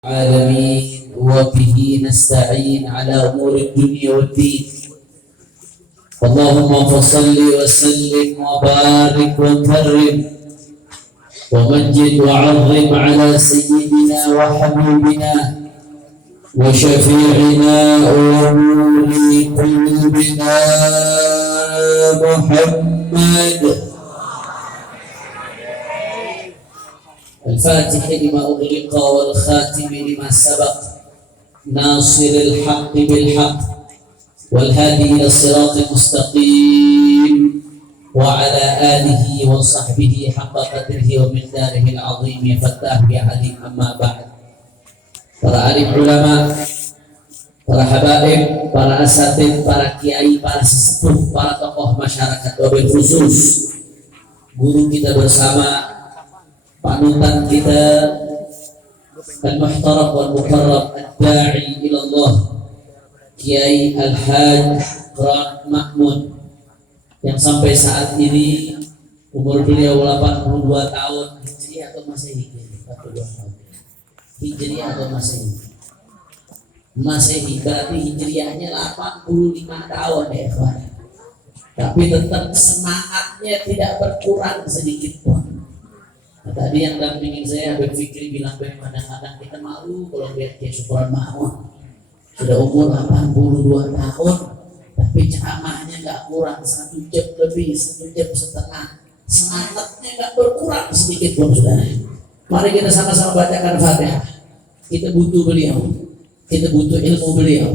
العالمين وبه نستعين على أمور الدنيا والدين. اللهم فصل وسلم وبارك وكرم ومجد وعظم على سيدنا وحبيبنا وشفيعنا ونور قلوبنا محمد الفاتح لما أغلق والخاتم لما سبق ناصر الحق بالحق والهادي إلى الصراط المستقيم وعلى آله وصحبه حق قدره ومقداره العظيم فتاه بعليم. أما بعد. Para alim ulama, para habaib, para asatid, para kiai, para sesepuh, para tokoh masyarakat, wabil khusus guru kita bersama, panutan kita al-muhtaram wal mukarram ad-da'i ila Allah Kiai Al-Haj Qran Mahmud yang sampai saat ini umur beliau 82 tahun Hijriah atau Masehi? 42 tahun Hijriah atau Masehi? Masehi, berarti Hijriahnya 85 tahun ya ikhwan. Tapi tetap semangatnya tidak berkurang sedikit pun. Nah, tadi yang dampingin saya Habib Fikri bilang kadang-kadang kita malu kalau lihat Kiai Syukron Mahmud sudah umur 82 tahun tapi ceramahnya nggak kurang 1 jam lebih, 1 jam setengah, semangatnya nggak berkurang sedikit pun. Saudara, mari kita sama-sama bacakan Fatihah. Kita butuh beliau, kita butuh ilmu beliau,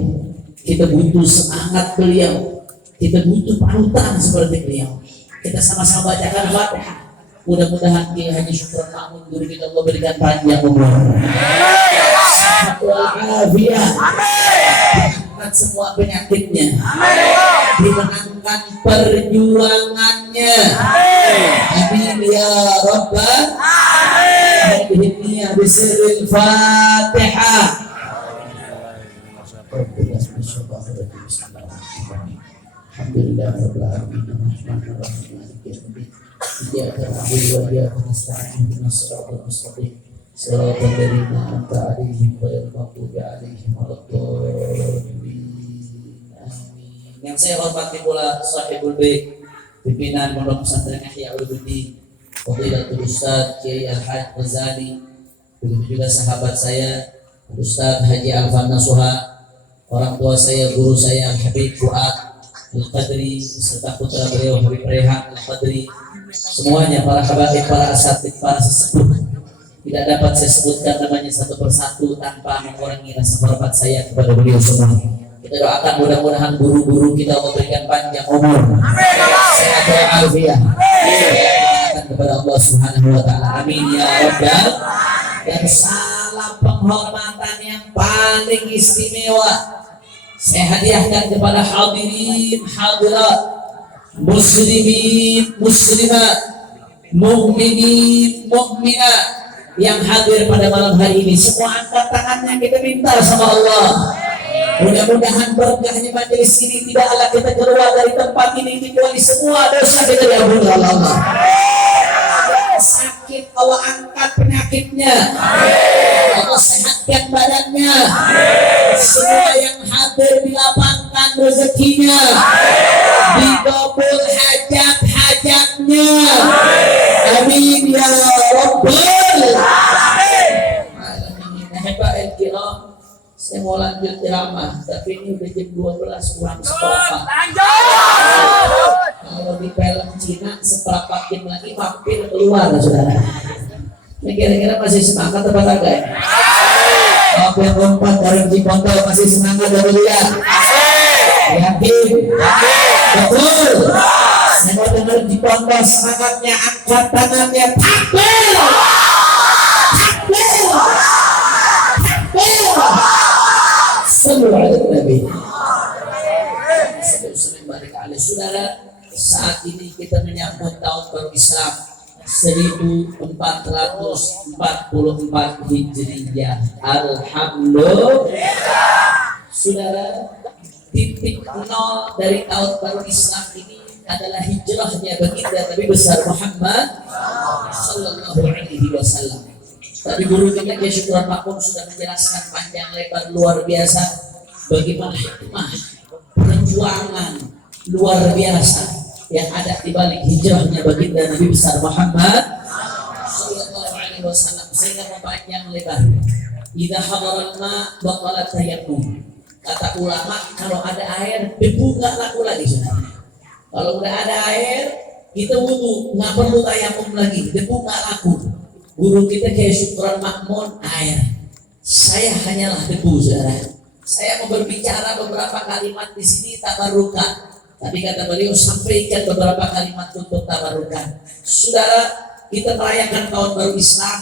kita butuh semangat beliau, kita butuh panutan seperti beliau. Kita sama-sama bacakan Fatihah. Mudah-mudahan Kiai Haji Syukron Mahmud guru kita Allah berikan panjang umur, sehat walafiat, diangkat semua penyakitnya, dimenangkan perjuangannya. Amin ya Rabbal alamin. Bismillahirrahmanirrahim. Fatihah. Alhamdulillah rabbil alamin. Iyyaka na'budu wa iyyaka nasta'in. Ihdinas siratal mustaqim. Siratal ladzina an'amta 'alaihim ghairil maghdubi 'alaihim waladdallin. Amin. Yang saya hormati pula Sahibul Bait, pimpinan Pondok Pesantren Ihya Ulumuddin, Fadilatul Ustaz Kiai Al-Haj Ghazali, begitu juga sahabat saya Ustaz Haji Alfan Nasuha, orang tua saya, guru saya Al-Habib Fuad Al-Qadri, serta putra beliau Habib Rehan Al-Qadri, semuanya para habaib, para asatid, para sesepuh. Tidak dapat saya sebutkan namanya satu persatu tanpa mengurangi rasa hormat saya kepada beliau semua. Kita doakan mudah-mudahan guru-guru kita memberikan panjang umur, sehat walafiat, kepada Allah Subhanahu wa taala. Amin ya rabbal. Dan salam penghormatan yang paling istimewa saya hadiahkan kepada hadirin hadirat, muslimin muslimat, mukminin mukminat yang hadir pada malam hari ini. Semua angkat tangannya, kita minta sama Allah, mudah-mudahan berkahnya majelis ini tidaklah kita keluar dari tempat ini kecuali semua dosa kita diampuni oleh Allah. Sakit Allah angkat penyakitnya, Allah sehatkan badannya. Semua yang hadir dilapangkan rezekinya, dikabul hajat-hajatnya. Amin ya rabbal alamin. Saya mau lanjut ceramah, tapi ini udah jam 12 kurang seperempat. Kalau di film Cina seperempat jam lagi mampir keluar, saudara. Ini kira-kira masih semangat apa enggak? Mampir lompat dari Cipondo masih semangat atau tidak? Yakin? Betul. Saya mau dengar Cipondo semangatnya, angkat tangannya, takbir, takbir, takbir. Sallallahu alaihi wasallam. Saudara, saat ini kita menyambut tahun baru Islam 1444 Hijriah. Alhamdulillah. Saudara, titik nol dari tahun baru Islam ini adalah hijrahnya baginda Nabi besar Muhammad sallallahu alaihi wasallam. Tapi guru kita Kiai Syukron Makmum sudah menjelaskan panjang lebar luar biasa bagaimana hikmah perjuangan luar biasa yang ada di balik hijrahnya baginda Nabi besar Muhammad sallallahu alaihi wasallam. Sehingga panjang lebar. Idza hadaral ma batalat tayammum. Kata ulama, kalau ada air debu nggak laku lagi sudah. Kalau udah ada air kita wudu, nggak perlu tayamum lagi, debu nggak laku. Guru kita Kiai Syukron Makmum air, saya hanyalah debu saudara. Saya mau berbicara beberapa kalimat di sini tabarukan. Tadi kata beliau sampaikan beberapa kalimat untuk tabarukan. Saudara, kita merayakan tahun baru Islam,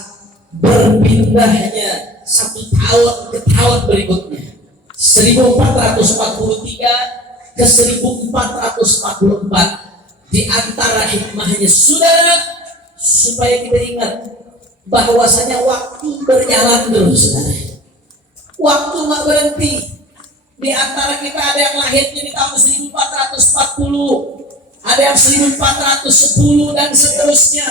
berpindahnya satu tahun ke tahun berikutnya 1443 ke 1444. Di antara hikmahnya saudara, supaya kita ingat bahwasanya waktu berjalan terus saudara. Waktu nggak berhenti. Di antara kita ada yang lahirnya di tahun 1440, ada yang 1410 dan seterusnya.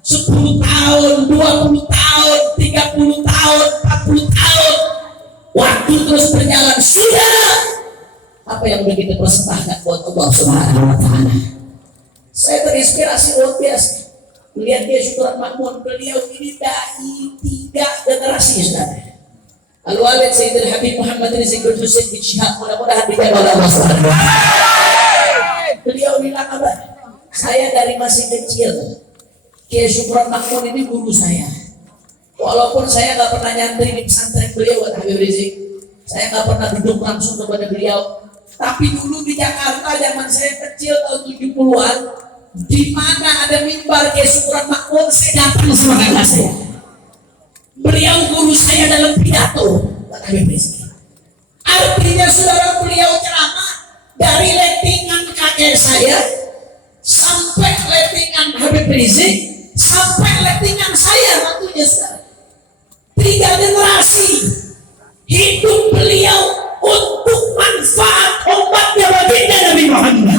10 tahun, 20 tahun, 30 tahun, 40 tahun. Waktu terus berjalan. Sudah. Apa yang udah kita persembahkan buat Allah Subhanahu wa taala. Saya terinspirasi luar biasa melihat Kiai Syukron Makmum. Beliau ini dai 3 generasi saudara. Al-Walid Sayyidul Habib Muhammad Rizq Hussein bin Syihab, mudah-mudahan dijabah oleh Allah Subhanahu wa taala. Beliau bilang apa? Saya dari masih kecil Kiai Syukron Makmum ini guru saya. Walaupun saya nggak pernah nyantri di pesantren beliau Habib Rizq, saya nggak pernah duduk langsung kepada beliau. Tapi dulu di Jakarta zaman saya kecil tahun 70-an, di mana ada mimbar Kiai Syukron Makmum, saya datang sama kakak saya. Beliau guru saya dalam pidato. Artinya saudara, beliau ceramah dari lettingan kakek saya sampai lettingan Habib Rizik sampai lettingan saya waktunya saudara. 3 generasi hidup beliau untuk manfaat umatnya baginda Nabi Muhammad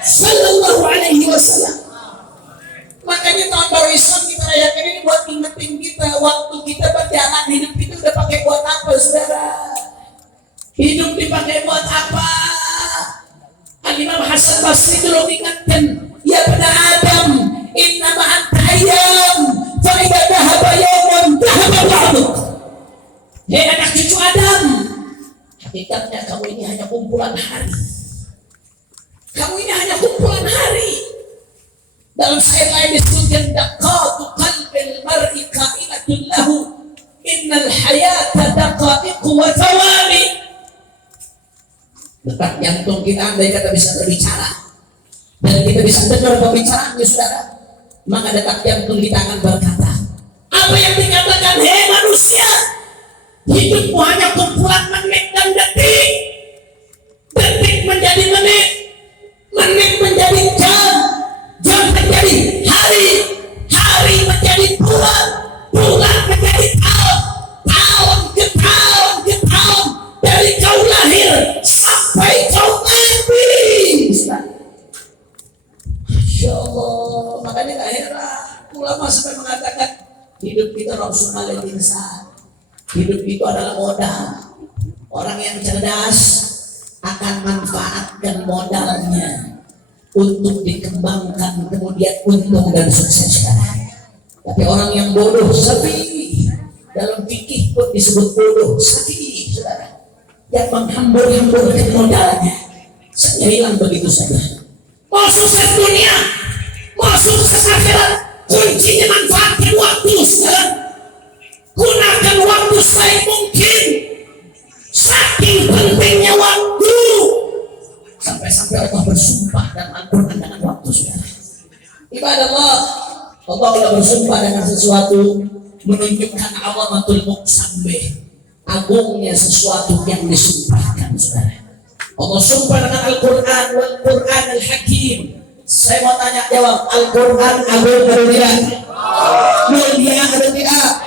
sallallahu alaihi wasallam. Makanya tahun baru Islam kita rayakan ini buat ingetin kita waktu kita berjalan hidup itu udah pakai buat apa saudara? Hidup dipakai buat apa? Al-Imam Hasan Basri dulu ingatkan, ya benar Adam, innama anta ayyam, fa idza dhahaba yawmun dhahaba ba'duk. Hei anak cucu Adam, hakikatnya kamu ini hanya kumpulan hari. Kamu ini hanya kumpulan hari. Dalam ayat lain disebutkan daqatu qalbil mar'i qa'ilatun lahu innal hayata daqa'iqu wa thawani. Detak jantung kita andai kata bisa berbicara dan kita bisa dengar pembicaraannya saudara, maka detak jantung kita akan berkata apa yang dikatakan, hei manusia, hidupmu hanya kumpulan menit dan detik. Detik menjadi menit, menit menjadi jam, jam menjadi hari, hari menjadi bulan, bulan menjadi tahun, tahun ke tahun ke tahun, dari kau lahir sampai kau mati. Masya Allah. Makanya gak heran ulama sampai mengatakan hidup itu rasul malil insan. Hidup itu adalah modal. Orang yang cerdas akan manfaatkan modalnya untuk dikembangkan, kemudian untung dan sukses. Tapi orang yang bodoh, safi, dalam fikih pun disebut bodoh, safi, saudara, yang menghambur-hamburkan modalnya, saja hilang begitu saja. Mau sukses dunia, mau sukses akhirat, kuncinya manfaatkan waktu, saudara. Gunakan waktu sebaik mungkin. Saking pentingnya waktu, sampai-sampai Allah bersumpah dan Al-Quran dengan waktu saudara. Ibadah Allah bersumpah dengan sesuatu menunjukkan awamatul muqsammih, agungnya sesuatu yang disumpahkan saudara. Allah sumpah dengan Al-Quran, wal Quran al-Hakim. Saya mau tanya jawab, Al-Quran agung atau tidak? Mulia atau tidak?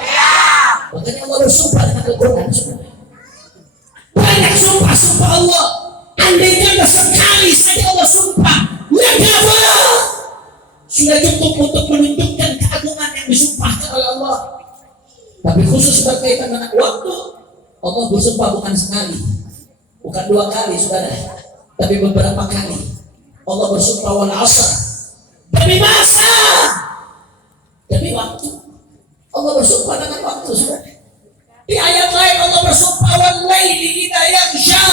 Makanya Allah bersumpah dengan Al-Quran saudara. Banyak sumpah-sumpah Allah. Andai kata sekali saja Allah sumpah, sudah cukup untuk menunjukkan keagungan yang yang disumpahkan oleh Allah. Tapi khusus berkaitan dengan waktu, Allah bersumpah bukan sekali, bukan 2 kali saudara, tapi beberapa kali. Allah bersumpah wal asr, demi masa, demi waktu. Allah bersumpah dengan waktu saudara. Di ayat lain Allah bersumpah wal laili idza yaghsha,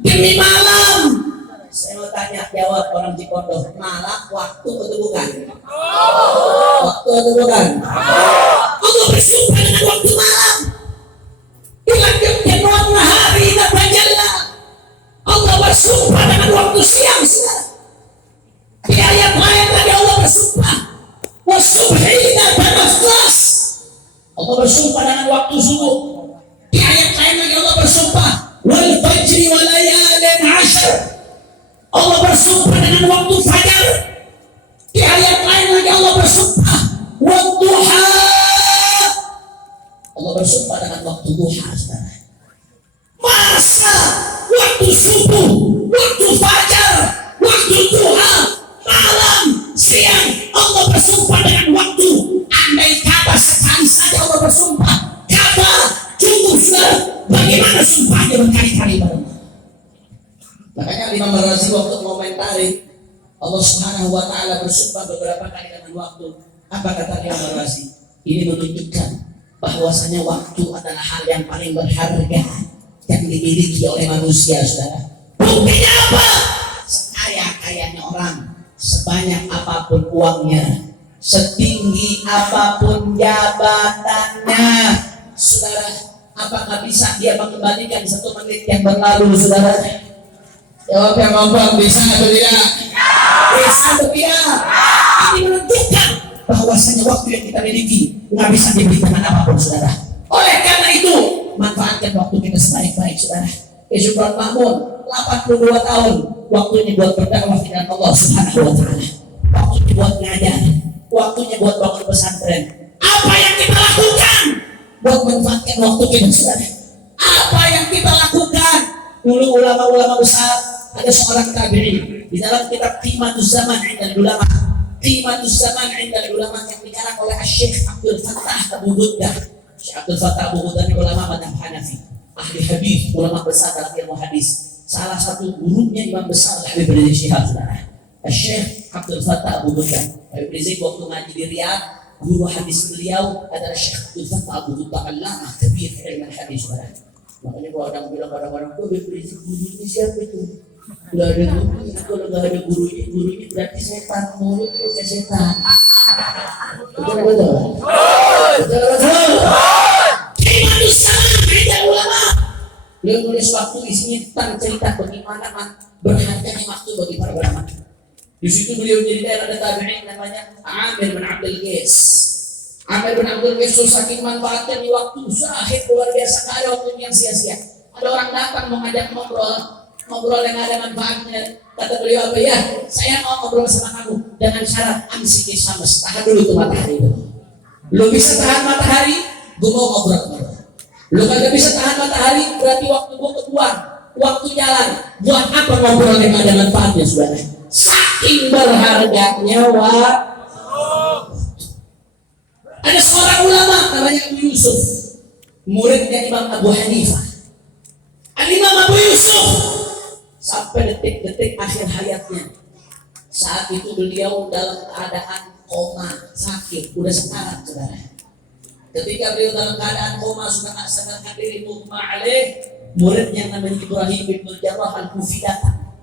demi malam. Saya mau tanya, jawab orang Cipondo, malam waktu atau bukan? Waktu atau bukan? Allah bersumpah dengan waktu malam. Bilang hari idza tajalla. Allah bersumpah dengan waktu siang. Di ayat lain lagi Allah bersumpah wasubhi idza tanaffas. Allah bersumpah dengan waktu subuh. Di ayat lain lagi Allah bersumpah wal fajri wa layalin 'ashr. Allah bersumpah dengan waktu fajar. Di ayat lain lagi Allah bersumpah wadduha. Allah bersumpah dengan waktu duha. Masa waktu subuh, waktu fajar, waktu duha, malam, siang, Allah bersumpah dengan waktu. Andai kata sekali saja Allah bersumpah, kata cukup sudah. Bagaimana sumpahnya berkali-kali pada Allah? Makanya Imam Ar-Razi waktu mengomentari Allah Subhanahu wa taala bersumpah beberapa kali dengan waktu. Apa kata Imam Ar-Razi? Ini menunjukkan bahwasanya waktu adalah hal yang paling berharga yang dimiliki oleh manusia, saudara. Buktinya apa? Sekaya-kayanya orang, sebanyak apapun uangnya, setinggi apapun jabatannya, saudara, apakah bisa dia mengembalikan 1 menit yang berlalu, saudara? Jawab yang ngomong, bisa atau tidak? Bisa atau tidak? Ini menunjukkan bahwasanya waktu yang kita miliki nggak bisa dibeli dengan apapun, saudara. Oleh karena itu, manfaatkan waktu kita sebaik-baik, saudara. Syukran Makmun 82 tahun waktunya buat berdakwah dengan Allah Subhanahu wa taala. Waktunya buat ngajar, waktunya buat bangun pesantren. Apa yang kita lakukan buat manfaatkan waktu kita, saudara? Apa yang kita lakukan? Dulu ulama-ulama besar, ada seorang tabi'in di dalam kitab Qimatuz Zaman 'indal Ulama. Qimatuz Zaman 'indal Ulama yang dikarang oleh Syekh Abdul Fattah Abu Ghuddah. Syekh Abdul Fattah Abu Ghuddah ulama madhab Hanafi, ahli hadis, ulama besar dalam ilmu hadis. Salah satu gurunya imam besar Habib Rizik Syihab, saudara. Syekh Abdul Fattah Abu Ghuddah. Habib Rizik waktu ngaji di Riyadh, guru hadis beliau adalah Syekh Abdul Fattah Abu Ghuddah, allamah kabir ilmu hadis, saudara. Makanya kalau orang bilang kadang-kadang tuh Habib Rizik guru ini siapa itu? Gak ada guru, kalau gak ada guru ini berarti setan, mulut itu kayak setan. Betul. Qimatuz Zaman 'indal Ulama. Beliau nulis waktu isinya tentang cerita bagaimana berharganya waktu bagi para ulama. Di situ beliau menceritakan ada tabi'in namanya Amir bin Abdul Qais. Amir bin Abdul Qais saking manfaatnya di waktu zahid luar biasa, gak ada waktu yang sia-sia. Ada orang datang mau ngajak ngobrol yang ada manfaatnya. Kata beliau apa ya? Saya mau ngobrol sama kamu dengan syarat amsiki syams. Tahan dulu tuh matahari itu. Lu bisa tahan matahari, gue mau ngobrol. Lu kagak bisa tahan matahari, berarti waktu gue kebuang, waktu jalan. Buat apa ngobrol yang ada manfaatnya, saudara? Saking berharganya waktu. Ada seorang ulama namanya Abu Yusuf, muridnya Imam Abu Hanifah. Imam Abu Yusuf sampai detik-detik akhir hayatnya. Saat itu beliau dalam keadaan koma, sakit, udah sekarat, saudara. Ketika beliau dalam keadaan koma, sudah tak sadarkan diri, mughma alaih, muridnya namanya Ibrahim bin Jarrah Al-Kufi datang,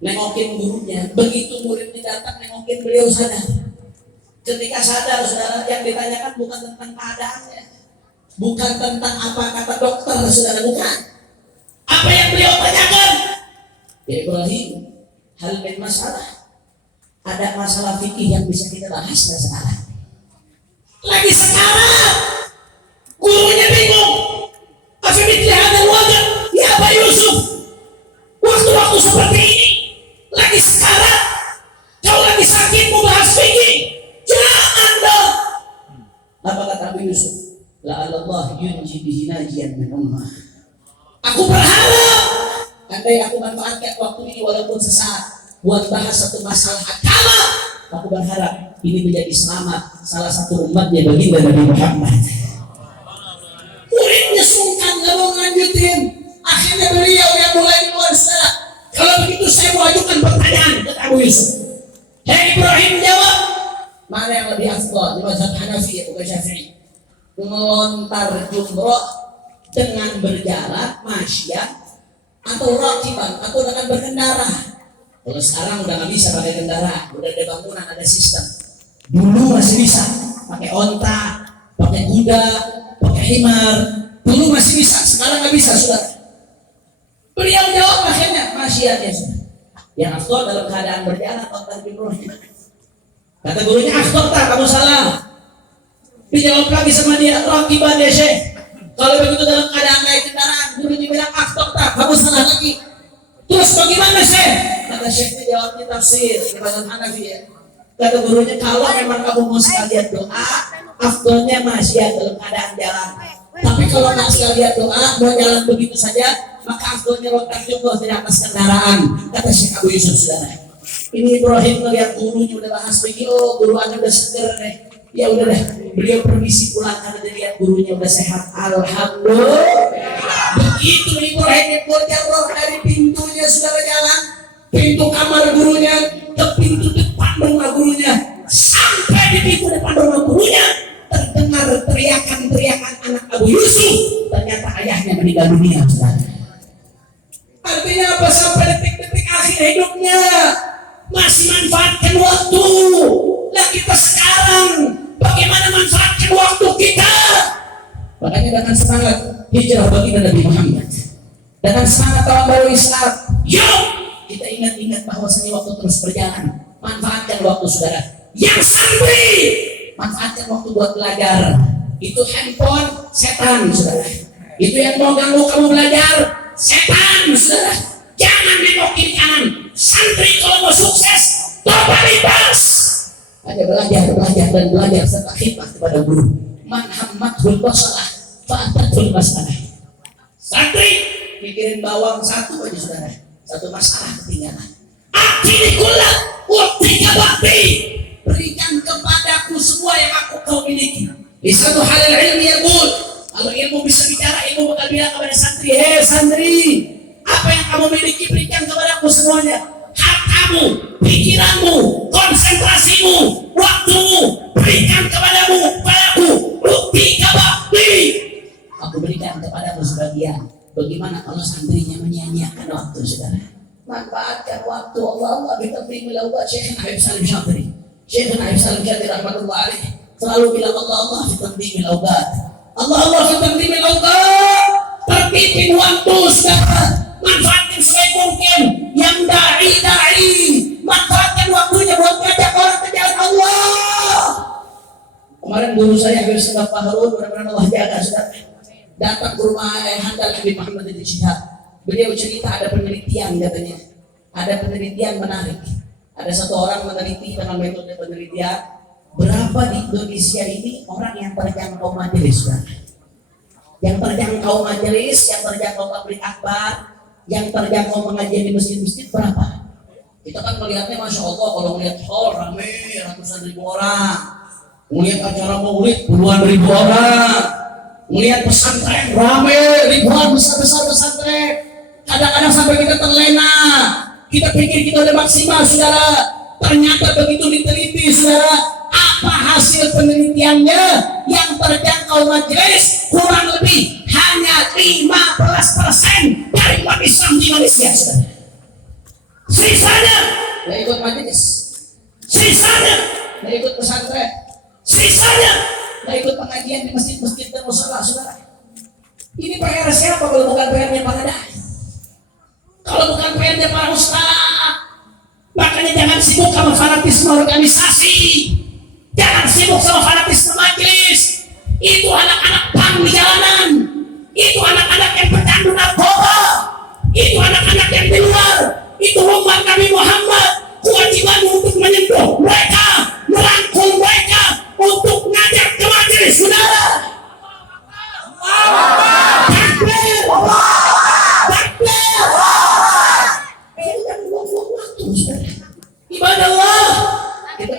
nengokin gurunya. Begitu muridnya datang nengokin, beliau sadar. Ketika sadar, saudara, yang ditanyakan bukan tentang keadaannya, bukan tentang apa kata dokter, saudara, bukan. Apa yang beliau tanyakan? Ya Ibrahim, hal min masalah. Ada masalah fikih yang bisa kita bahas sekarang. Lagi sekarang, gurunya bingung. Afimithli hadzal wajh, ya Aba Yusuf, waktu-waktu seperti ini, lagi sekarang, kau lagi sakit mau bahas fikih, jangan dong. Apa kata Abu Yusuf? La'allallah yunji bihi najiyan min ummah. Aku berharap andai aku manfaatkan waktu ini walaupun sesaat buat bahas satu masalah agama Aku berharap ini menjadi selamat salah satu umatnya baginda Nabi Muhammad. Muridnya sungkan gak mau lanjutin. Akhirnya beliau yang mulai keluar setelah. Kalau begitu saya mau ajukan pertanyaan ke Abu Yusuf. Hei Ibrahim, jawab. Mana yang lebih afdal di mazhab Hanafi bukan Syafi'i? Melontar jumroh dengan berjalan masyad atau rakiban atau dengan berkendara. Kalau sekarang udah nggak bisa pakai kendaraan, udah ada bangunan, ada sistem. Dulu masih bisa pakai onta, pakai kuda, pakai himar. Dulu masih bisa, sekarang nggak bisa, sudah. Beliau jawab akhirnya masyad ya sudah. Yang afdal dalam keadaan berjalan lontar jumroh. Kata gurunya, tak kamu salah. Dijawab lagi sama dia, rakiban ya Syekh. Kalau begitu dalam keadaan naik kendaraan, gurunya bilang, tak kamu salah lagi. Terus bagaimana Syekh? Kata Syekh jawabnya tafsir, di mazhab Hanafi ya. Kata gurunya, kalau memang kamu mau sekalian doa, afdalnya masih dalam keadaan jalan. Tapi kalau nggak sekalian doa, mau jalan begitu saja, maka afdalnya lontar jumroh di atas kendaraan. Kata Syekh Abu Yusuf, saudara. Ini Ibrahim melihat gurunya udah bahas begini, oh guru anda udah seger nih. Ya udah deh, beliau permisi pulang karena dia lihat gurunya udah sehat. Alhamdulillah. Begitu Ibrahim keluar roh dari pintunya saudara jalan, pintu kamar gurunya ke pintu depan rumah gurunya, sampai di pintu depan rumah gurunya terdengar teriakan anak Abu Yusuf. Ternyata ayahnya meninggal dunia, saudara. Artinya apa? Sampai detik-detik akhir hidupnya masih manfaatkan waktu. Nah kita sekarang bagaimana manfaatkan waktu kita? Makanya dengan semangat hijrah baginda Nabi Muhammad, dengan semangat tahun baru Islam, yuk kita ingat-ingat bahwasanya waktu terus berjalan. Manfaatkan waktu saudara. Yang santri, manfaatkan waktu buat belajar. Itu handphone setan saudara. Itu yang mau ganggu kamu belajar setan saudara. Jangan nengok kiri kanan. Santri kalau mau sukses totalitas. Ada belajar serta khidmat kepada guru. Man hammatul basalah fa'atatul masalah. Santri pikirin bawang satu aja saudara, satu masalah ketinggalan. Akhirikulah waktika bakti, berikan kepadaku semua yang kau miliki. Di satu hal ilmi ya bud, kalau ilmu bisa bicara, ilmu bakal bilang kepada santri, hei santri, apa yang kamu miliki berikan kepadaku semuanya. Hartamu, pikiranmu, konsentrasimu, waktumu, berikan kepadaku. Bukti kabakti. Aku berikan kepadamu sebagian. Bagaimana kalau santrinya menyia-nyiakan waktu, saudara? Manfaatkan waktu. Allah bitafrimil awqat. Syekh Habib Salim Syadri rahmatullah alaih selalu bilang Allah bitafrimil awqat. Allah bitafrimil awqat. Tertibin waktu, saudara. Manfaatkan sebaik mungkin. Yang da'i manfaatkan waktunya buat ngajak orang ke jalan Allah. Kemarin guru saya Habib Salim Fahrul, mudah-mudahan Allah jaga, saudara, datang ke rumah Handal Habib Muhammad bin Syihab. Beliau cerita ada penelitian katanya. Ada penelitian menarik. Ada satu orang meneliti dengan metode penelitian berapa di Indonesia ini orang yang terjangkau majelis, saudara. Yang terjangkau majelis, yang terjangkau tabligh akbar, yang terjangkau mengaji di masjid-masjid berapa? Kita kan melihatnya Masya Allah, kalau melihat hall rame ratusan ribu orang, melihat acara maulid puluhan ribu orang, melihat pesantren rame ribuan besar pesantren. Kadang-kadang sampai kita terlena, kita pikir kita udah maksimal, saudara. Ternyata begitu diteliti, saudara, apa hasil penelitiannya? Yang terjangkau majelis kurang lebih hanya 15% dari umat Islam di Indonesia, saudara. Sisanya nggak ikut majelis, sisanya nggak ikut pesantren, sisanya nggak ikut pengajian di masjid-masjid dan musala, saudara. Ini PR siapa kalau bukan PR-nya para dai? Kalau bukan PR-nya para ustaz? Makanya jangan sibuk sama fanatisme organisasi, jangan sibuk sama fanatisme majelis. Itu anak-anak pang di jalanan, itu anak-anak yang pecandu narkoba, itu anak-anak yang di luar. Itu umat Nabi Muhammad, kewajiban untuk menyentuh mereka, merangkul mereka, untuk ngajak ke majelis, saudara. Takbir, takbir. Jangan buang-buang waktu, saudara. Ibadah Allah, kita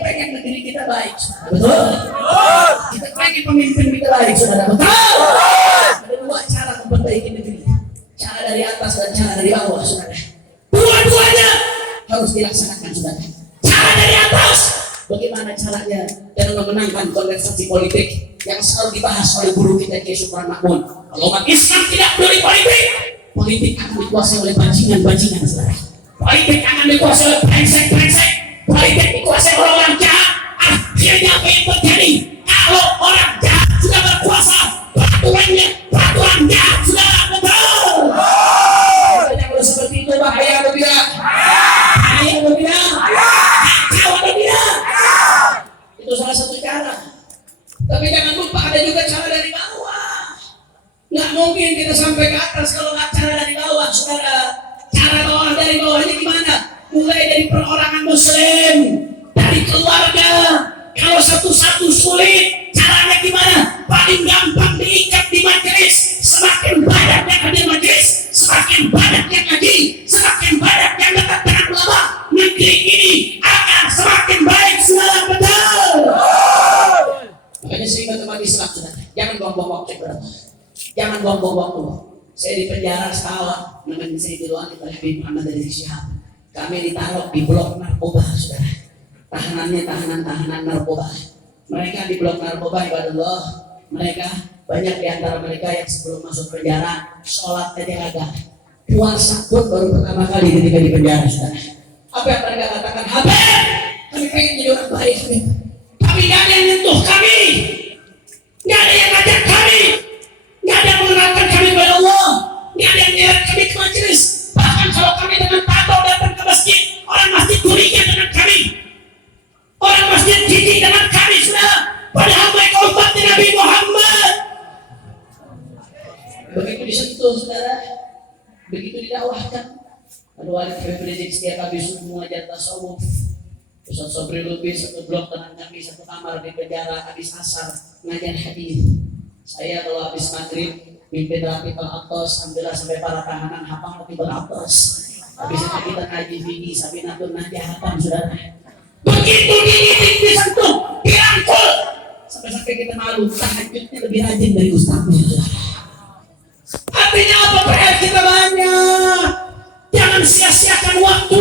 dilaksanakan saudara. Cara dari atas. Bagaimana caranya dalam memenangkan kontestasi politik yang selalu dibahas oleh guru kita Kiai Supran Makmun. Kalau umat Islam tidak peduli politik, politik akan dikuasai oleh bajingan-bajingan saudara. Politik akan dikuasai oleh brengsek-brengsek. Politik dikuasai oleh orang jahat. Akhirnya apa yang terjadi? Kalau orang jahat sudah berkuasa, peraturan jahat sudah betul. Kalau seperti itu bahaya atau tidak? Bahaya atau tidak? Kacau atau tidak? Itu salah satu cara. Tapi jangan lupa ada juga cara dari bawah. Nggak mungkin kita sampai ke atas kalau nggak cara dari bawah, saudara. Cara bawah dari bawahnya gimana? Mulai dari perorangan Muslim, dari keluarga. Kalau satu-satu sulit, caranya gimana? Paling gampang diikat di majelis. Semakin banyak yang hadir majelis, semakin banyak yang ngaji, semakin banyak yang dekat dengan ulama, negeri ini akan semakin baik, saudara. Betul. Makanya sering teman Islam, saudara, jangan buang-buang waktu, jangan buang-buang waktu. Saya di penjara setahun, namanya saya diluar oleh Habib Muhammad Rizik Syihab. Kami ditaruh di blok narkoba, saudara. Tahanannya tahanan narkoba. Mereka di blok narkoba, ibadallah. Mereka banyak di antara mereka yang sebelum masuk penjara sholat aja kagak, puasa pun baru pertama kali ketika di penjara, saudara. Apa yang mereka katakan? Habib, kami pengen jadi orang baik, tapi nggak ada yang nyentuh kami, nggak ada yang ngajak kami, nggak ada yang mengenalkan kami kepada Allah, nggak ada yang nyeret kami ke majelis. Bahkan kalau kami dengan tato datang ke masjid, orang masjid curiga dengan kami. Orang masjid jijik dengan kami, saudara. Padahal mereka umatnya Nabi Muhammad. Begitu disentuh, saudara, begitu didakwahkan. Ada wali Habib Rizik setiap habis subuh mengajar tasawuf. Ustaz Sobri lebih satu blok dengan kami, satu kamar di penjara, habis asar ngajar hadis. Saya kalau habis maghrib mimpin rapi Al-Atos, alhamdulillah sampai para tahanan hafal rapi Al-Atos. Habis itu kita ngaji fikih, Sabinatun Najah hafal, saudara. Begitu disentuh, dirangkul, sampai kita malu. Tahajudnya lebih rajin dari ustaznya. Artinya apa? PR kita banyak. Jangan sia-siakan waktu.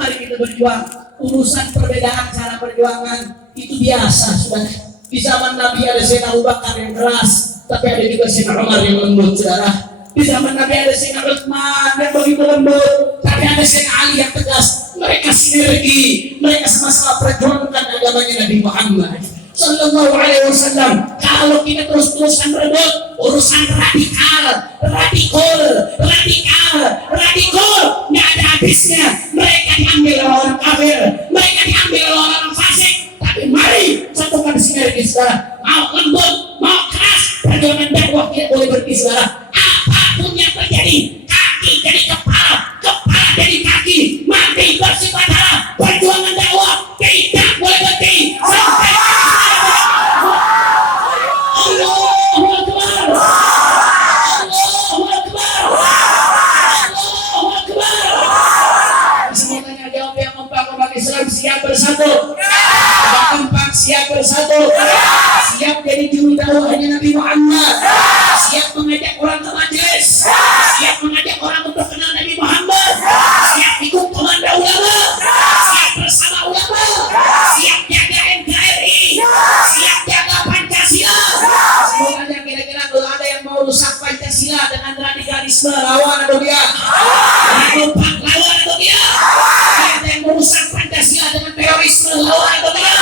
Mari kita berjuang. Urusan perbedaan cara perjuangan itu biasa, sudah. Di zaman Nabi ada Sayyidina Abu Bakar yang keras, tapi ada juga Sayyidina Umar yang lembut, saudara. Di zaman Nabi ada Sayyidina Utsman yang begitu lembut, tapi ada Sayyidina Ali yang tegas. Mereka sinergi, mereka sama-sama perjuangkan agamanya Nabi Muhammad Sallallahu Alaihi Wasallam. Kalau kita terus-terusan berebut urusan radikal, nggak ada habisnya. Mereka diambil oleh orang kafir, mereka diambil oleh orang fasik. Tapi mari satukan sinergi, saudara. Mau lembut, mau keras, perjuangan dakwah kita boleh berhenti, saudara. Apapun yang terjadi, kaki jadi kepala, kepala jadi kaki, mati bersifat halal. Perjuangan dakwah tidak boleh berhenti sampai Allahu Akbar. Allahu Akbar. Allahu Akbar. Semuanya jawab yang kompak umat Islam siap bersatu. Kompak siap bersatu. Siap jadi juru dakwahnya Nabi Muhammad. Siap mengajak orang ke majelis. Siap mengajak orang untuk kenal Nabi Muhammad. Siap ikut komando ulama. Siap bersama ulama. Siap jaga NKRI. Siap jaga Pancasila. Semoga kira-kira kalau ada yang mau rusak Pancasila dengan radikalisme, lawan atau dia? Kompak lawan atau dia? Ada yang merusak Pancasila dengan terorisme, lawan atau dia?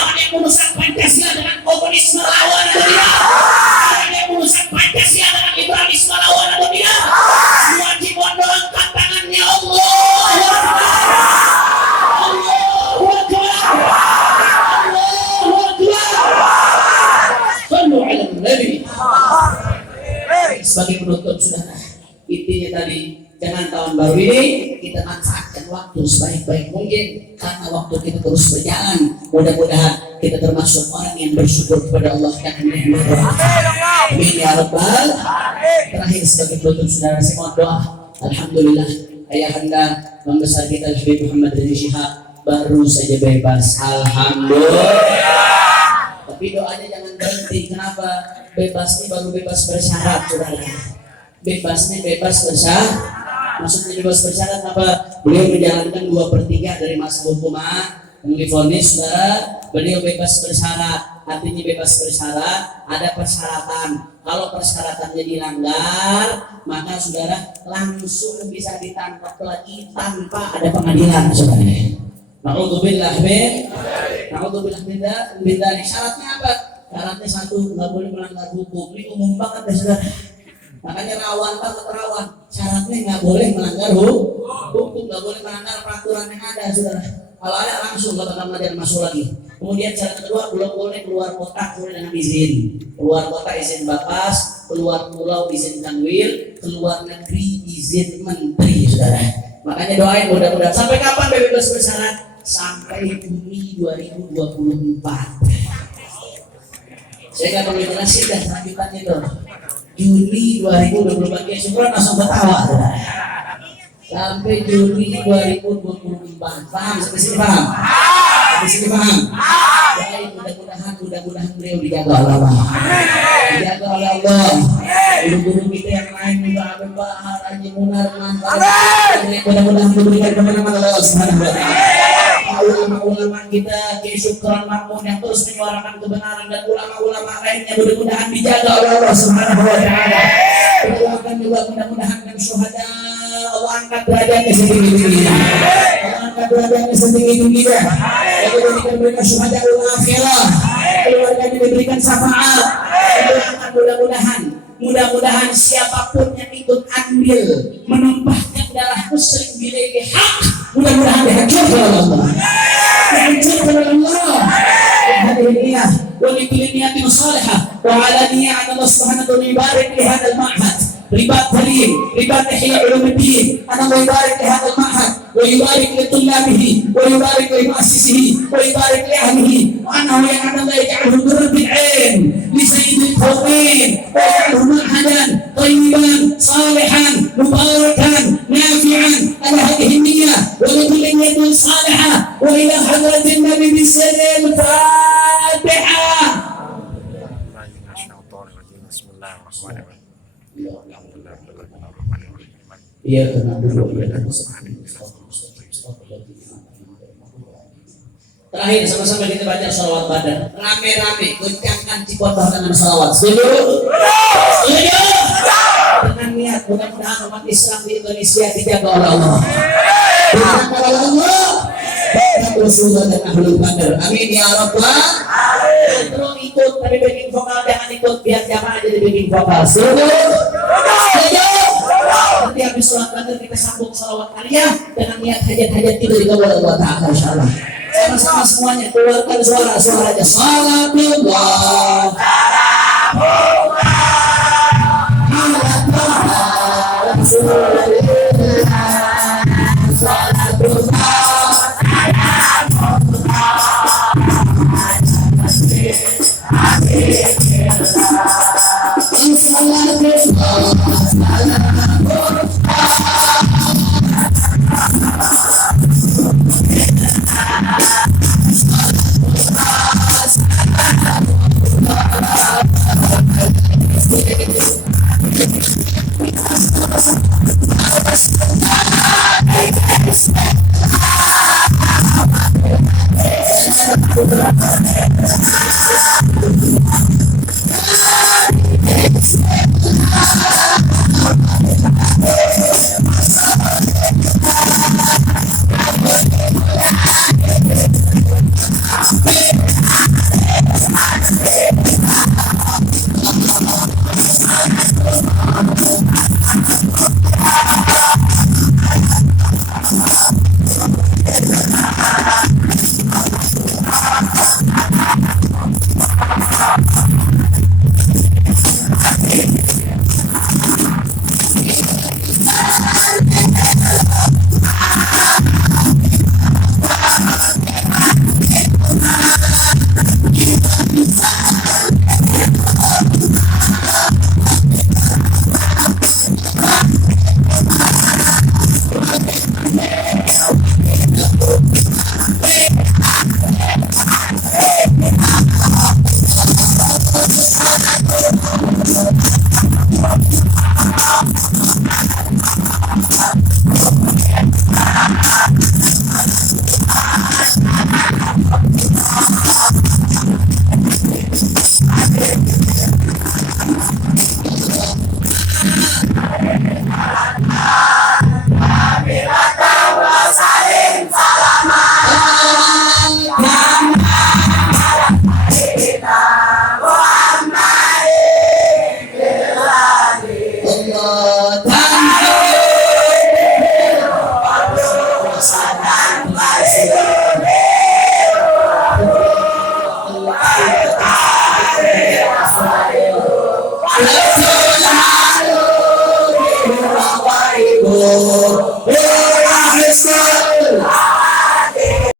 Ada yang merusak Pancasila dengan komunisme, lawan atau dia? Ada yang merusak Pancasila dengan liberalisme, lawan atau dia? Wajib mendorongkan tangannya. Allah. Allahu Akbar. Allahu Akbar. Sallu ala Nabi. Sebagai penutup, saudara, intinya tadi, jangan tahun baru ini kita manfaatkan waktu sebaik-baik mungkin, karena waktu kita terus berjalan. Mudah-mudahan kita termasuk orang yang bersyukur kepada Allah dan menikmati. Amin ya rabbal. Terakhir sebagai penutup, saudara, saya mohon doa. Alhamdulillah, ayahanda membesar kita Habib Muhammad Rizik Syihab baru saja bebas. Alhamdulillah. Tapi doanya jangan berhenti. Kenapa? Bebas ini baru bebas bersyarat, saudara. Bebasnya bebas bersyarat. Maksudnya bebas bersyarat apa? Beliau menjalankan 2/3 dari masa hukuman yang divonis, saudara. Beliau bebas bersyarat. Artinya bebas bersyarat, ada persyaratan. Kalau persyaratannya dilanggar, maka saudara langsung bisa ditangkap lagi tanpa ada pengadilan, saudara. Na'udzubillah min dzalik. Syaratnya apa? Syaratnya satu, nggak boleh melanggar hukum. Ini umum banget ya saudara. Makanya rawan banget rawan. Syaratnya nggak boleh melanggar hukum, nggak boleh melanggar peraturan yang ada, saudara. Kalau ada langsung nggak bakal ada masuk lagi. Kemudian syarat kedua, belum boleh keluar kota dengan izin. Keluar kota izin Bapas, keluar pulau izin Kanwil, keluar negeri izin menteri, saudara. Makanya doain mudah-mudahan sampai kapan bebas bersyarat? Sampai Juni 2024. Saya nggak perlu jelasin dan selanjutnya itu. Juni 2024 ya syukur langsung ketawa. Sampai Juni 2024. Paham? Sampai sini paham? Sampai sini paham? Baik, mudah-mudahan beliau dijaga oleh Allah. Dijaga oleh Allah. Guru-guru kita yang lain juga Abang Bahar, Haji Munar, mudah-mudahan diberikan kemenangan Allah Subhanahu wa taala. Ulama-ulama kita, Kiai Syukran Makmun yang terus menyuarakan kebenaran, dan ulama-ulama lainnya mudah-mudahan dijaga oleh Allah Subhanahu wa taala. Doakan juga mudah-mudahan dan syuhada Allah angkat derajatnya setinggi-tingginya. Allah angkat derajatnya setinggi-tingginya. Allah diberikan mereka syuhada akhirah. Keluarga diberikan syafaat. Mudah-mudahan siapapun yang ikut andil menumpahkan darah muslim bilahi hak, mudah-mudahan dihancurkan oleh Allah. Dihancurkan oleh Allah. Hadiniyah wa likulliyatin salihah wa ala niyyah Allah Subhanahu wa ta'ala barik li hadzal ma'had ribat Halim ribat Ihya Ulumuddin ana mubarak li hadzal ma'had wa yubarik li tullabihi wa yubarik li muassisihi wa yubarik li ahlihi wa annahu ya'lamu yaj'aluhu qurratul 'ain li sayyidil qawmin wa yaj'aluhu ma'hadan tayyiban salihan mubarakan nafi'an ala hadhihi niyyah wa likulliyatin salihah wa ila hadratin nabi bisallam Fatihah. Iya karena dulu terakhir sama-sama kita baca salawat badar rame-rame, goncangkan Cipotoh dengan salawat. Setuju? Setuju? Dengan niat mudah-mudahan umat Islam di Indonesia dijaga oleh Allah. Dijaga oleh Allah. Rasulullah dan Ahlul Badar. Amin ya Rabbal Alamin. Terus ikut tapi backing vokal, jangan ikut biar jamaah jadi backing vokal. Setuju? Setuju? Nanti habis sholat Badar kita sambung salawat aliyah dengan niat hajat-hajat kita dikabul oleh Allah Ta'ala insyaallah. Sama-sama semuanya keluarkan suara-suaranya. Salatullah Salatullah